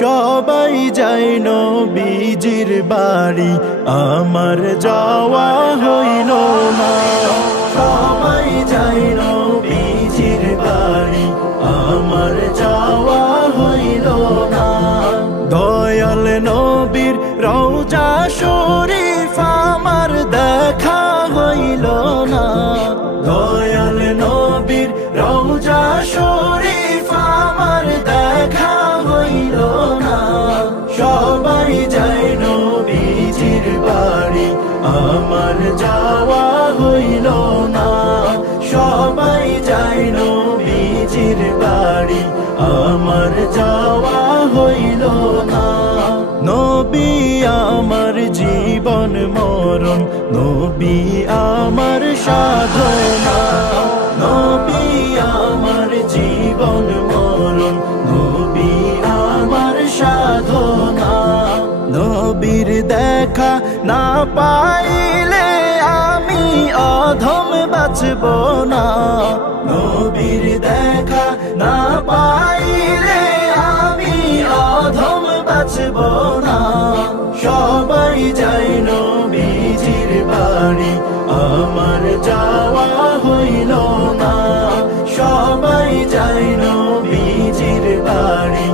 সবাই যায় নবীজির বাড়ি, আমার যাওয়া হইল না। সবাই যায় নবীজির বাড়ি, আমার যাওয়া হইল না। দয়াল নবীর রওজা শরীফ আমার দেখা হইল না। দয়াল নবীর রওজা শরীফ আমার দেখা হইল না। সবাই যায় নবীজির বাড়ি, আমার যাওয়া হইল না। সবাই যায় নবীজির বাড়ি, আমার যাওয়া হইল না। নবী আমার জীবন মরণ, নবী আমার সাধনা। নবী আমার জীবন মরণ, নবী আমার সাধনা। নবীর দেখা না পাইলে আমি অধম বাঁচব না। নবীর দেখা না পাইলে আমি অধম বাঁচব না। সবাই যায় নবীজির বাড়ি, আমার যাওয়া হইল না। সবাই যায় নবীজির বাড়ি,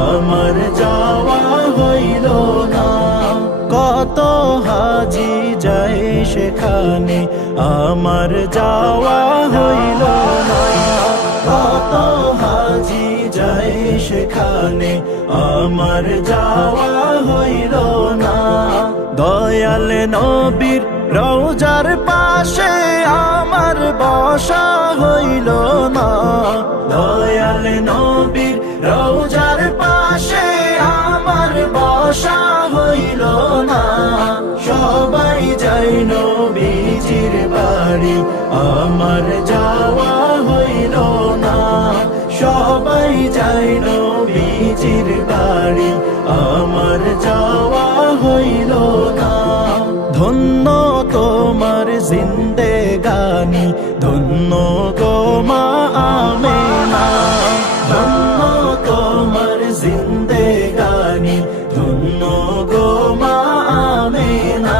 আমার যাওয়া হইল না। কত হাজি যায় সেখানে, আমার যাওয়া হইল না। কত হাজি যায় সেখানে, আমার যাওয়া হইল না। দয়াল নবীর রওজার পাশে আমার বসা হইল না। দয়াল নবীর রওজার পাশে আমার বসা হইল না। সবাই যায় নবীজির বাড়ি, আমার যাওয়া হইল না। সবাই যায় নবীজির বাড়ি, আমার যাওয়া হইল না। ধন্য তোমার জিন্দেগানি, ধন্য গো মা আমেনা। ধন্য তোমার জিন্দেগানি, ধন্য গো মা আমেনা।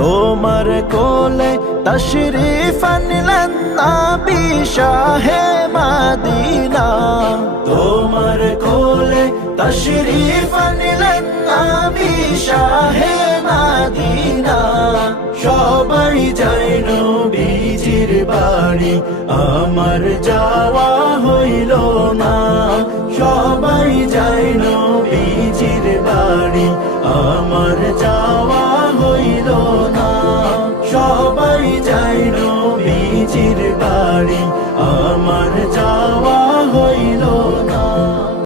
তোমার কোলে তশরিফ আনলেন নবী শাহে মদিনা। তোমার কোলে তশরিফ আনলেন নবী শাহে মদিনা। সবাই যায় নবীজির বাড়ি, আমার যাওয়া হইল না। সবাই যায় নবীজির বাড়ি, আমার যাওয়া হইল না। সবাই যায় নবীজির বাড়ি, আমার যাওয়া হইল